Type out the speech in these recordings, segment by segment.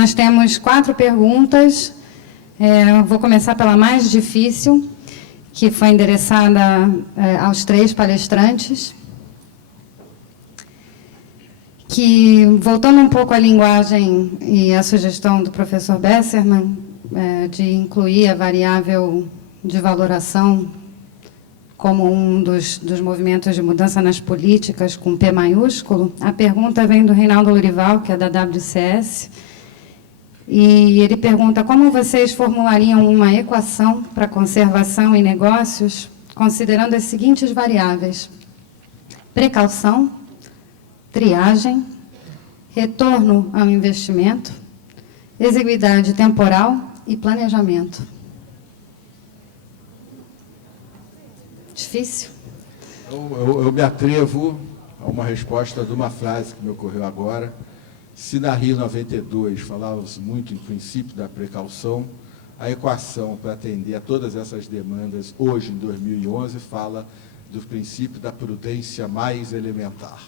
Nós temos 4 perguntas. Vou começar pela mais difícil, que foi endereçada aos 3 palestrantes. Que, voltando um pouco à linguagem e à sugestão do professor Besserman, de incluir a variável de valoração como um dos movimentos de mudança nas políticas, com P maiúsculo, a pergunta vem do Reinaldo Lorival, que é da WCS, e ele pergunta como vocês formulariam uma equação para conservação em negócios, considerando as seguintes variáveis: precaução, triagem, retorno ao investimento, exiguidade temporal e planejamento. Difícil? Eu me atrevo a uma resposta de uma frase que me ocorreu agora. Se na Rio 92 falávamos muito em princípio da precaução, a equação para atender a todas essas demandas, hoje, em 2011, fala do princípio da prudência mais elementar.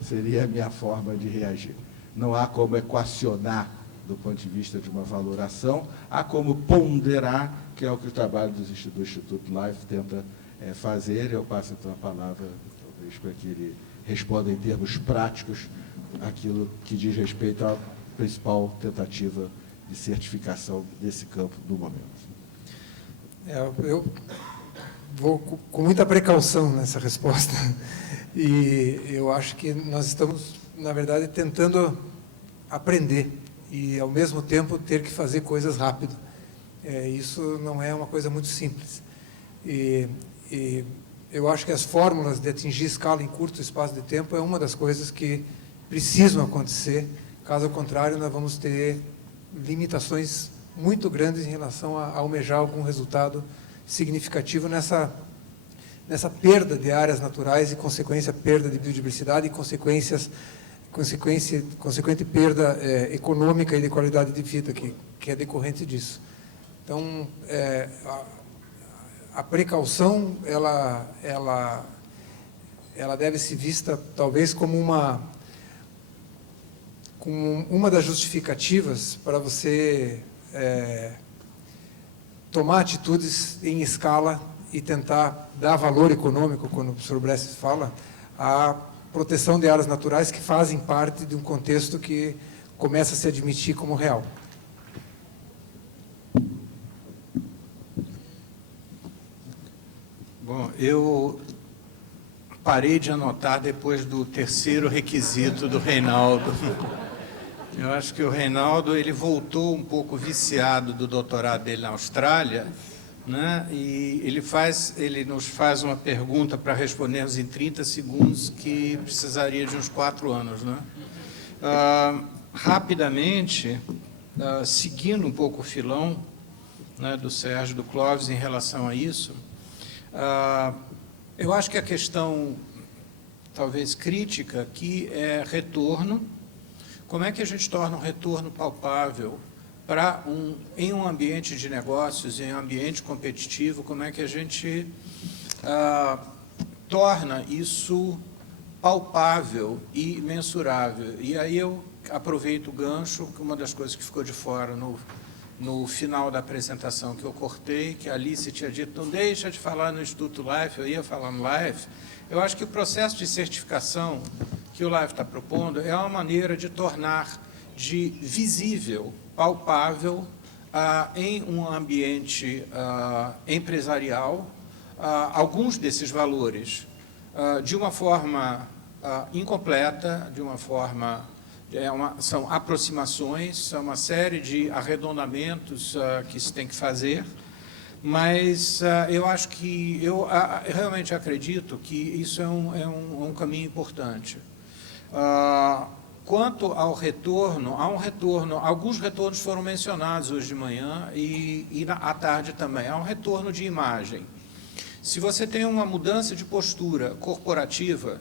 Seria a minha forma de reagir. Não há como equacionar do ponto de vista de uma valoração, há como ponderar, que é o que o trabalho do Instituto Life tenta fazer. Eu passo, então, a palavra, talvez, para que ele responda em termos práticos aquilo que diz respeito à principal tentativa de certificação desse campo no momento. Eu vou com muita precaução nessa resposta. E eu acho que nós estamos, na verdade, tentando aprender e, ao mesmo tempo, ter que fazer coisas rápido. Isso não é uma coisa muito simples. E eu acho que as fórmulas de atingir escala em curto espaço de tempo é uma das coisas que precisam acontecer. Caso contrário, nós vamos ter limitações muito grandes em relação a almejar algum resultado significativo nessa perda de áreas naturais e consequência perda de biodiversidade e consequente perda econômica e de qualidade de vida que é decorrente disso. Então, a precaução ela deve ser vista talvez como uma das justificativas para você tomar atitudes em escala e tentar dar valor econômico, quando o professor Bresses fala, à proteção de áreas naturais que fazem parte de um contexto que começa a se admitir como real. Bom, eu parei de anotar depois do terceiro requisito do Reinaldo. Eu acho que o Reinaldo ele voltou um pouco viciado do doutorado dele na Austrália, né? E ele nos faz uma pergunta para respondermos em 30 segundos que precisaria de uns 4 anos, né? Rapidamente, seguindo um pouco o filão, né, do Sérgio, do Clóvis em relação a isso, eu acho que a questão, talvez crítica aqui, é retorno. Como é que a gente torna um retorno palpável em um ambiente de negócios, em um ambiente competitivo? Como é que a gente torna isso palpável e mensurável? E aí eu aproveito o gancho, que uma das coisas que ficou de fora no final da apresentação que eu cortei, que a Alice tinha dito, não deixa de falar no Instituto Life, eu ia falar no Life. Eu acho que o processo de certificação que o Life está propondo é uma maneira de tornar visível, palpável, em um ambiente empresarial, alguns desses valores, de uma forma incompleta, de uma forma... são aproximações, são uma série de arredondamentos que se tem que fazer, mas eu acho que, eu realmente acredito que isso é um caminho importante. Quanto ao retorno, alguns retornos foram mencionados hoje de manhã e à tarde também. Há um retorno de imagem. Se você tem uma mudança de postura corporativa,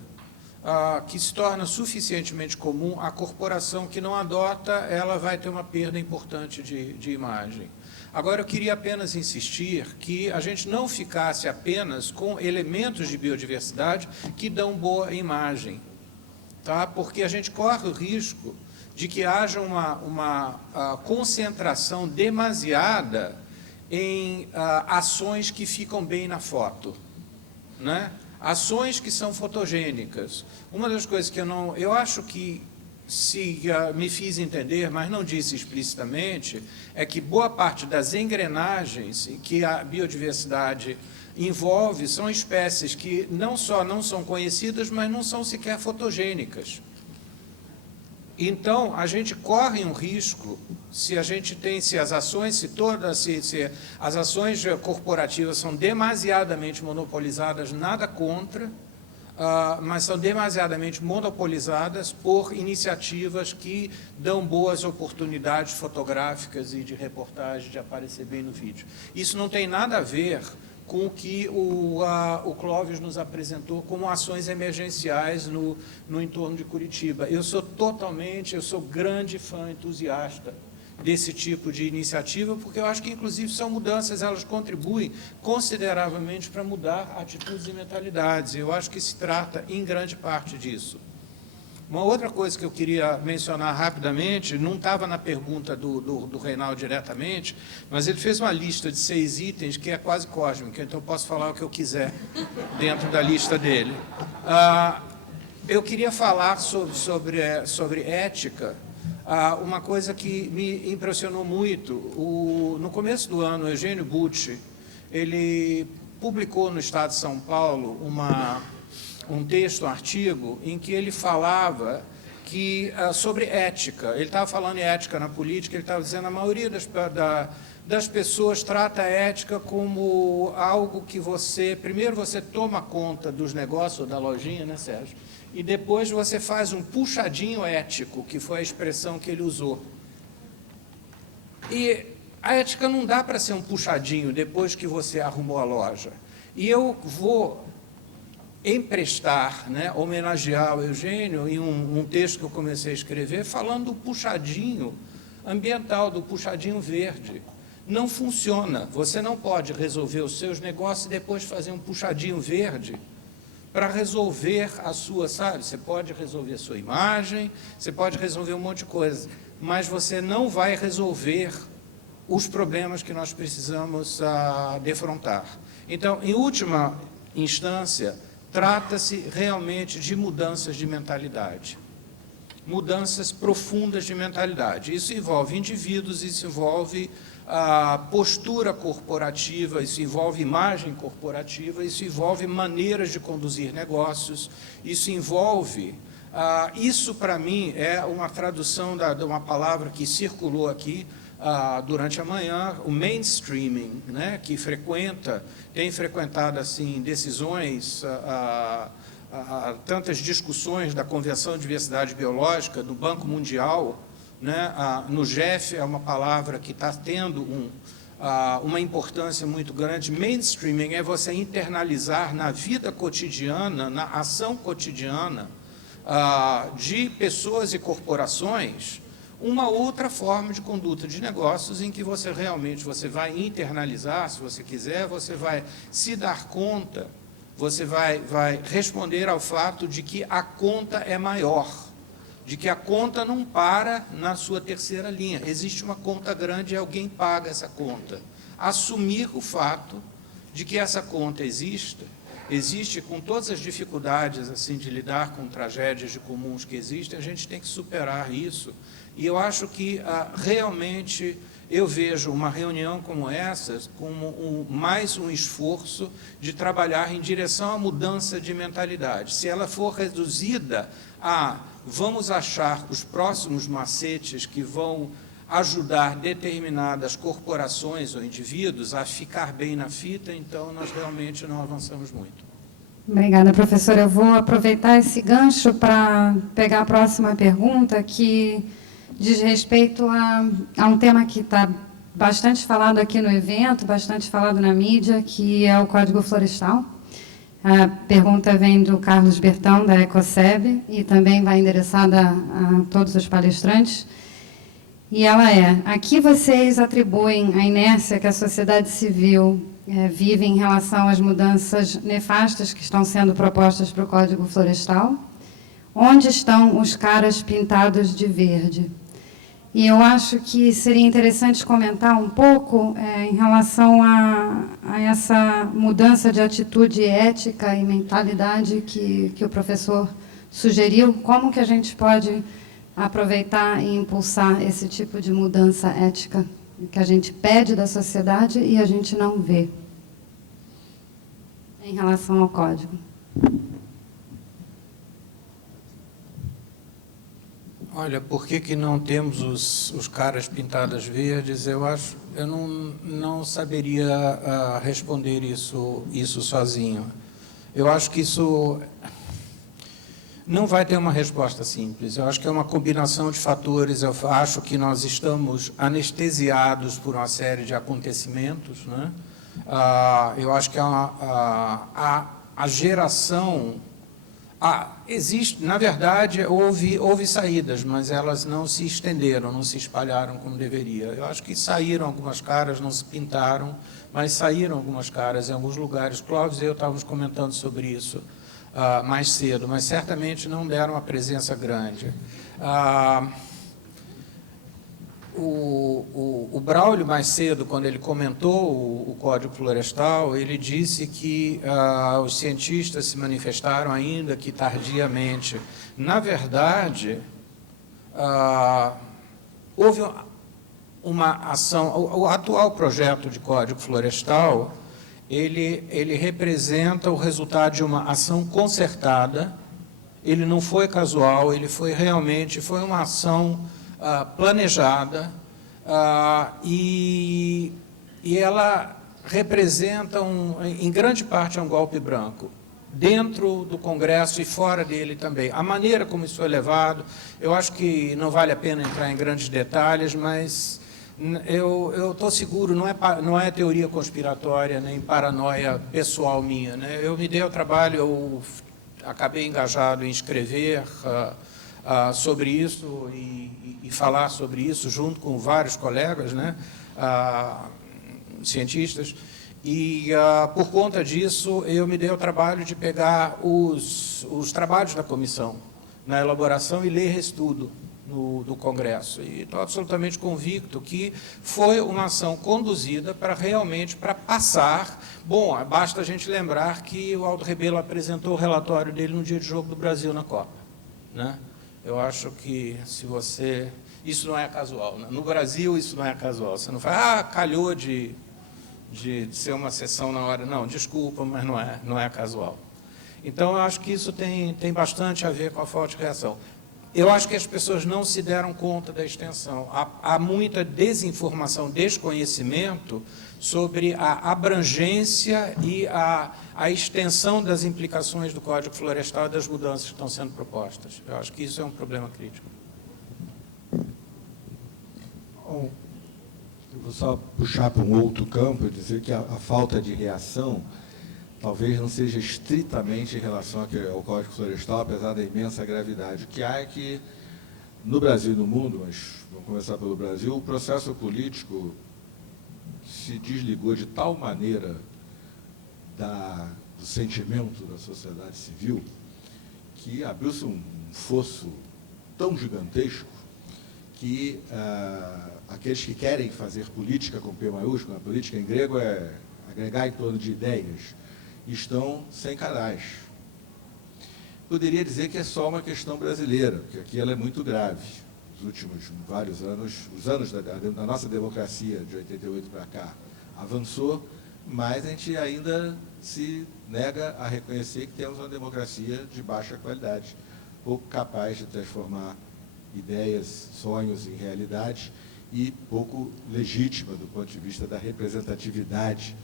que se torna suficientemente comum, a corporação que não adota, ela vai ter uma perda importante de imagem. Agora, eu queria apenas insistir que a gente não ficasse apenas com elementos de biodiversidade que dão boa imagem, tá? Porque a gente corre o risco de que haja uma concentração demasiada em ações que ficam bem na foto, né? Ações que são fotogênicas. Uma das coisas que eu acho que, se me fiz entender, mas não disse explicitamente, é que boa parte das engrenagens que a biodiversidade envolve são espécies que não só não são conhecidas, mas não são sequer fotogênicas. Então, a gente corre um risco, se as ações corporativas são demasiadamente monopolizadas, nada contra, mas são demasiadamente monopolizadas por iniciativas que dão boas oportunidades fotográficas e de reportagem, de aparecer bem no vídeo. Isso não tem nada a ver com o que o Clóvis nos apresentou como ações emergenciais no entorno de Curitiba. Eu sou grande fã, entusiasta desse tipo de iniciativa, porque eu acho que, inclusive, são mudanças, elas contribuem consideravelmente para mudar atitudes e mentalidades. Eu acho que se trata, em grande parte, disso. Uma outra coisa que eu queria mencionar rapidamente, não estava na pergunta do Reinaldo diretamente, mas ele fez uma lista de 6 itens que é quase cósmica, então eu posso falar o que eu quiser dentro da lista dele. Eu queria falar sobre ética, uma coisa que me impressionou muito. No começo do ano, o Eugênio Bucci, ele publicou no Estado de São Paulo um texto, um artigo, em que ele falava sobre ética. Ele estava falando em ética na política, ele estava dizendo que a maioria das pessoas trata a ética como algo que primeiro você toma conta dos negócios, da lojinha, né, Sérgio? E depois você faz um puxadinho ético, que foi a expressão que ele usou. E a ética não dá para ser um puxadinho depois que você arrumou a loja. E eu vou emprestar, né, homenagear o Eugênio em um texto que eu comecei a escrever, falando do puxadinho ambiental, do puxadinho verde. Não funciona. Você não pode resolver os seus negócios e depois fazer um puxadinho verde para resolver a sua, sabe? Você pode resolver a sua imagem, você pode resolver um monte de coisa, mas você não vai resolver os problemas que nós precisamos defrontar. Então, em última instância, trata-se realmente de mudanças de mentalidade, mudanças profundas de mentalidade. Isso envolve indivíduos, isso envolve postura corporativa, isso envolve imagem corporativa, isso envolve maneiras de conduzir negócios, isso envolve... isso, para mim, é uma tradução de uma palavra que circulou aqui durante a manhã, o mainstreaming, né, que tem frequentado assim, decisões, tantas discussões da Convenção de Diversidade Biológica, do Banco Mundial, né, no GEF é uma palavra que está tendo uma importância muito grande. Mainstreaming é você internalizar na vida cotidiana, na ação cotidiana de pessoas e corporações, uma outra forma de conduta de negócios em que você realmente vai internalizar, se você quiser, você vai se dar conta, você vai responder ao fato de que a conta é maior, de que a conta não para na sua terceira linha. Existe uma conta grande e alguém paga essa conta. Assumir o fato de que essa conta existe com todas as dificuldades assim, de lidar com tragédias de comuns que existem, a gente tem que superar isso. E eu acho que realmente eu vejo uma reunião como essa como mais um esforço de trabalhar em direção à mudança de mentalidade. Se ela for reduzida vamos achar os próximos macetes que vão ajudar determinadas corporações ou indivíduos a ficar bem na fita, então nós realmente não avançamos muito. Obrigada, professora. Eu vou aproveitar esse gancho para pegar a próxima pergunta, que diz respeito a um tema que está bastante falado aqui no evento, bastante falado na mídia, que é o Código Florestal. A pergunta vem do Carlos Bertão, da Ecoseb, e também vai endereçada a todos os palestrantes. E ela é: a que vocês atribuem a inércia que a sociedade civil vive em relação às mudanças nefastas que estão sendo propostas para o Código Florestal? onde estão os caras pintados de verde? E eu acho que seria interessante comentar um pouco em relação a essa mudança de atitude ética e mentalidade que o professor sugeriu. Como que a gente pode aproveitar e impulsar esse tipo de mudança ética que a gente pede da sociedade e a gente não vê em relação ao código? Olha, por que não temos os caras pintadas verdes? Eu não saberia responder isso sozinho. Eu acho que isso não vai ter uma resposta simples. Eu acho que é uma combinação de fatores. Eu acho que nós estamos anestesiados por uma série de acontecimentos, né? Eu acho que a geração... existe, na verdade, houve saídas, mas elas não se estenderam, não se espalharam como deveria. Eu acho que saíram algumas caras, não se pintaram, mas saíram algumas caras em alguns lugares. Clóvis e eu estávamos comentando sobre isso mais cedo, mas certamente não deram uma presença grande. O Braulio, mais cedo, quando ele comentou o Código Florestal, ele disse que os cientistas se manifestaram ainda que tardiamente. Na verdade, houve uma ação... O atual projeto de Código Florestal, ele representa o resultado de uma ação concertada. Ele não foi casual, ele foi realmente uma ação planejada, e ela representa, em grande parte, um golpe branco, dentro do Congresso e fora dele também. A maneira como isso foi levado, eu acho que não vale a pena entrar em grandes detalhes, mas eu estou seguro, não é teoria conspiratória, nem paranoia pessoal minha, né? Eu me dei ao trabalho, eu acabei engajado em escrever sobre isso e falar sobre isso junto com vários colegas, né, cientistas, e por conta disso eu me dei ao trabalho de pegar os trabalhos da comissão na elaboração e ler estudo do Congresso. E estou absolutamente convicto que foi uma ação conduzida realmente para passar... Bom, basta a gente lembrar que o Aldo Rebelo apresentou o relatório dele no dia de jogo do Brasil na Copa, né? Eu acho que se você... Isso não é casual, né? No Brasil isso não é casual. Você não fala, calhou de ser uma sessão na hora. Não, desculpa, mas não é casual. Então, eu acho que isso tem bastante a ver com a falta de reação. Eu acho que as pessoas não se deram conta da extensão. Há muita desinformação, desconhecimento sobre a abrangência e a extensão das implicações do Código Florestal e das mudanças que estão sendo propostas. Eu acho que isso é um problema crítico. Bom, eu vou só puxar para um outro campo e dizer que a falta de reação talvez não seja estritamente em relação ao Código Florestal, apesar da imensa gravidade. O que há é que, no Brasil e no mundo, mas vamos começar pelo Brasil, o processo político se desligou de tal maneira do sentimento da sociedade civil que abriu-se um fosso tão gigantesco que aqueles que querem fazer política com P maiúsculo, a política em grego é agregar em torno de ideias, estão sem canais. Poderia dizer que é só uma questão brasileira, porque aqui ela é muito grave. Os últimos vários anos, os anos da nossa democracia, de 88 para cá, avançou, mas a gente ainda se nega a reconhecer que temos uma democracia de baixa qualidade, pouco capaz de transformar ideias, sonhos em realidade e pouco legítima do ponto de vista da representatividade.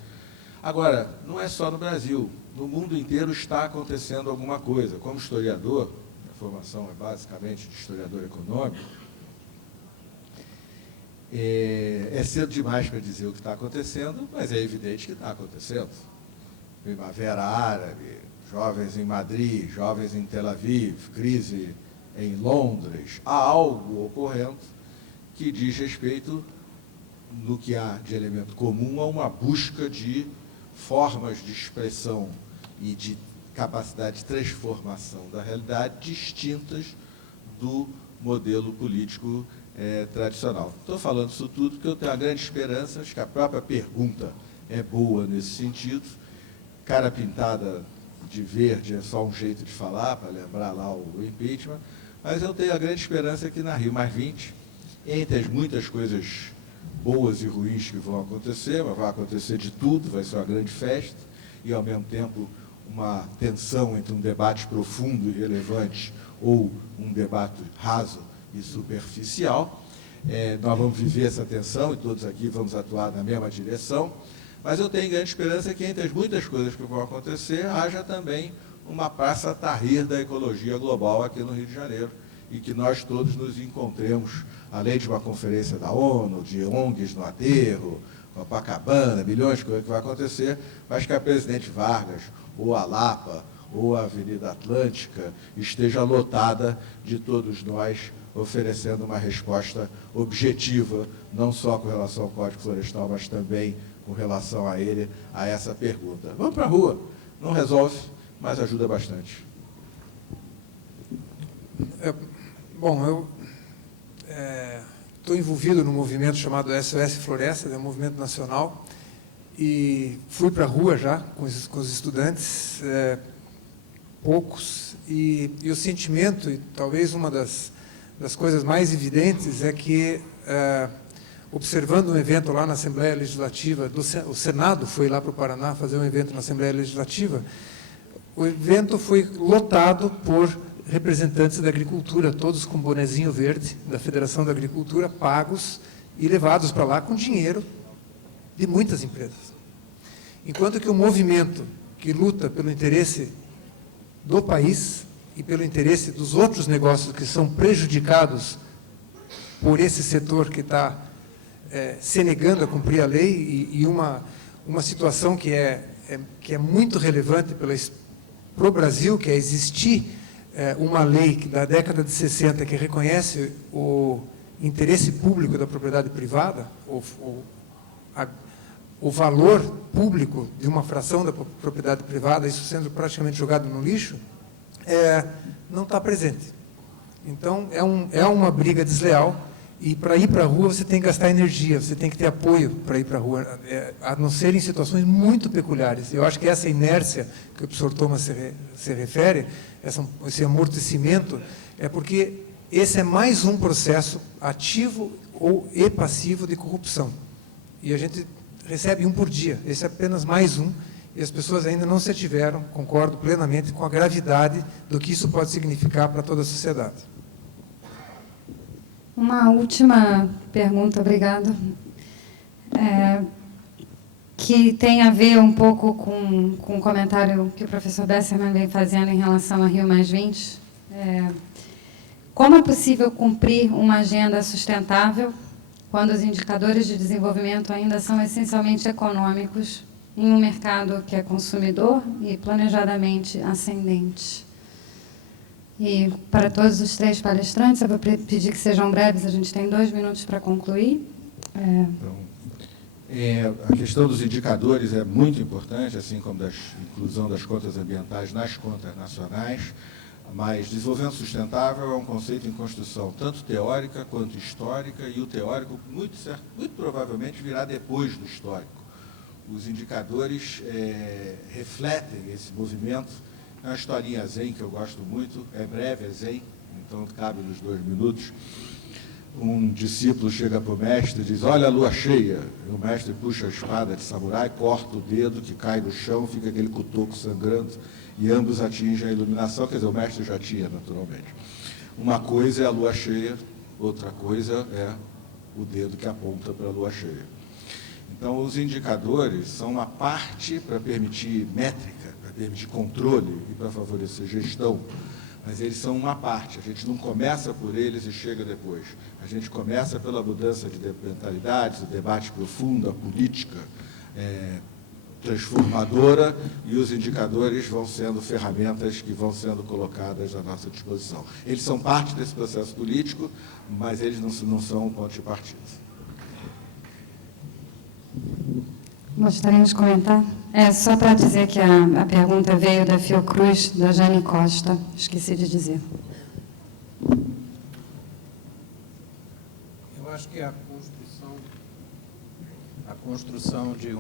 Agora, não é só no Brasil, no mundo inteiro está acontecendo alguma coisa. Como historiador, a formação é basicamente de historiador econômico, é cedo demais para dizer o que está acontecendo, mas é evidente que está acontecendo. Primavera Árabe, jovens em Madrid, jovens em Tel Aviv, crise em Londres, há algo ocorrendo que diz respeito, no que há de elemento comum, a uma busca de formas de expressão e de capacidade de transformação da realidade distintas do modelo político tradicional. Estou falando isso tudo porque eu tenho uma grande esperança, acho que a própria pergunta é boa nesse sentido. Cara pintada de verde é só um jeito de falar, para lembrar lá o impeachment, mas eu tenho a grande esperança que na Rio+20, entre as muitas coisas boas e ruins que vão acontecer, mas vai acontecer de tudo, vai ser uma grande festa, e ao mesmo tempo uma tensão entre um debate profundo e relevante ou um debate raso e superficial. Nós vamos viver essa tensão e todos aqui vamos atuar na mesma direção, mas eu tenho grande esperança que entre as muitas coisas que vão acontecer, haja também uma praça Tahrir da ecologia global aqui no Rio de Janeiro, e que nós todos nos encontremos, além de uma conferência da ONU, de ONGs no aterro, Copacabana, milhões de coisas que vai acontecer, mas que a Presidente Vargas, ou a Lapa, ou a Avenida Atlântica, esteja lotada de todos nós, oferecendo uma resposta objetiva, não só com relação ao Código Florestal, mas também com relação a ele, a essa pergunta. Vamos para a rua. Não resolve, mas ajuda bastante. Bom, eu estou envolvido num movimento chamado SOS Floresta, é um movimento nacional, e fui para a rua já com os estudantes, poucos, e o sentimento, e talvez uma das coisas mais evidentes, é que, observando um evento lá na Assembleia Legislativa, o Senado foi lá para o Paraná fazer um evento na Assembleia Legislativa, o evento foi lotado por representantes da agricultura, todos com bonezinho verde da Federação da Agricultura, pagos e levados para lá com dinheiro de muitas empresas. Enquanto que o movimento que luta pelo interesse do país e pelo interesse dos outros negócios que são prejudicados por esse setor que está se negando a cumprir a lei, e uma situação que é muito relevante para o Brasil, que é existir uma lei da década de 60 que reconhece o interesse público da propriedade privada, o valor público de uma fração da propriedade privada, isso sendo praticamente jogado no lixo, não está presente. Então, é uma briga desleal, e para ir para a rua você tem que gastar energia, você tem que ter apoio para ir para a rua, a não ser em situações muito peculiares. Eu acho que essa inércia que o professor Thomas se refere, esse amortecimento, é porque esse é mais um processo ativo e passivo de corrupção. E a gente recebe um por dia, esse é apenas mais um, e as pessoas ainda não se ativeram, concordo plenamente com a gravidade do que isso pode significar para toda a sociedade. Uma última pergunta, obrigada, que tem a ver um pouco com o comentário que o professor Bessermann vem fazendo em relação a Rio+20. Como é possível cumprir uma agenda sustentável quando os indicadores de desenvolvimento ainda são essencialmente econômicos em um mercado que é consumidor e planejadamente ascendente? E para todos os três palestrantes, eu vou pedir que sejam breves, a gente tem 2 minutos para concluir. Então, a questão dos indicadores é muito importante, assim como da inclusão das contas ambientais nas contas nacionais, mas desenvolvimento sustentável é um conceito em construção tanto teórica quanto histórica, e o teórico muito provavelmente virá depois do histórico. Os indicadores refletem esse movimento. É uma historinha zen que eu gosto muito, é breve, é zen, então cabe nos 2 minutos. Um discípulo chega para o mestre e diz: olha a lua cheia. E o mestre puxa a espada de samurai, corta o dedo que cai no chão, fica aquele cotoco sangrando, e ambos atingem a iluminação. Quer dizer, o mestre já tinha, naturalmente. Uma coisa é a lua cheia, outra coisa é o dedo que aponta para a lua cheia. Então, os indicadores são uma parte para permitir métrica, para permitir controle e para favorecer gestão, mas eles são uma parte. A gente não começa por eles e chega depois. A gente começa pela mudança de mentalidades, o debate profundo, a política transformadora, e os indicadores vão sendo ferramentas que vão sendo colocadas à nossa disposição. Eles são parte desse processo político, mas eles não são um ponto de partida. Gostaria de comentar? Só para dizer que a pergunta veio da Fiocruz, da Jane Costa, esqueci de dizer. Eu acho que a construção de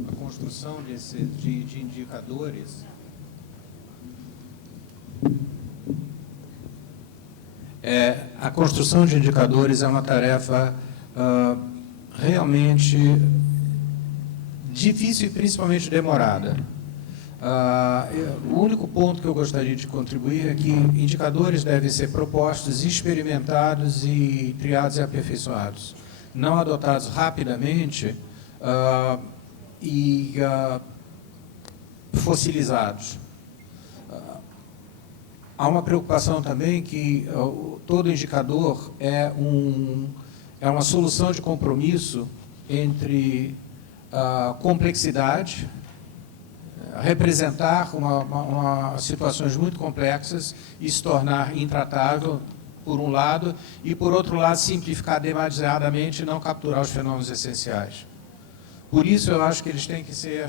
a construção de indicadores a construção de indicadores é uma tarefa realmente difícil e principalmente demorada. O único ponto que eu gostaria de contribuir é que indicadores devem ser propostos, experimentados e triados e aperfeiçoados, não adotados rapidamente e fossilizados. Há uma preocupação também que todo indicador é uma solução de compromisso entre complexidade, representar situações muito complexas e se tornar intratável, por um lado, e, por outro lado, simplificar demasiadamente e não capturar os fenômenos essenciais. Por isso, eu acho que eles têm que ser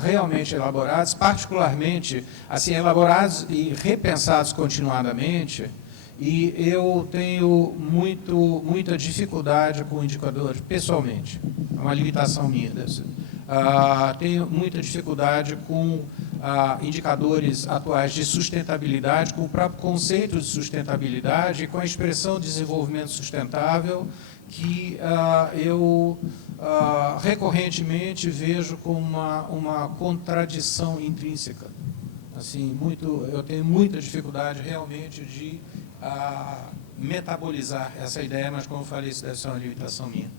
realmente elaborados, particularmente assim, elaborados e repensados continuadamente, e eu tenho muita dificuldade com indicadores, pessoalmente, é uma limitação minha dessa. Tenho muita dificuldade com indicadores atuais de sustentabilidade, com o próprio conceito de sustentabilidade e com a expressão desenvolvimento sustentável, que eu recorrentemente vejo como uma contradição intrínseca. Assim, eu tenho muita dificuldade realmente de metabolizar essa ideia, mas, como eu falei, isso deve ser uma limitação minha.